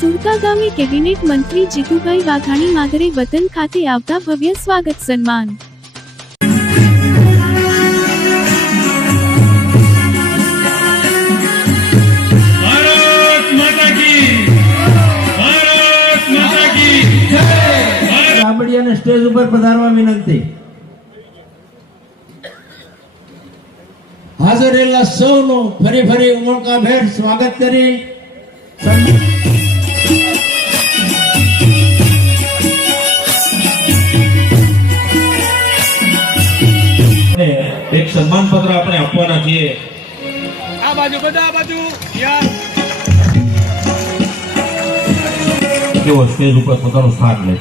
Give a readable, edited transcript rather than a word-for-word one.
સુરતા ગામે કેબિનેટ મંત્રી જીતુભાઈ વાઘાણી માદરે વતન ખાતે આવતા ભવ્ય સ્વાગત સન્માન. સ્ટેજ ઉપર પધારવા વિનંતી. હાજર રહેલા સૌનું ફરી ઉમળકાભેર સ્વાગત કરી એક સન્માન પત્ર આપણે આપવાના છીએ. આ બાજુ બધા આ બાજુ કેવો સ્ટેજ ઉપર પોતાનું સ્થાન લે.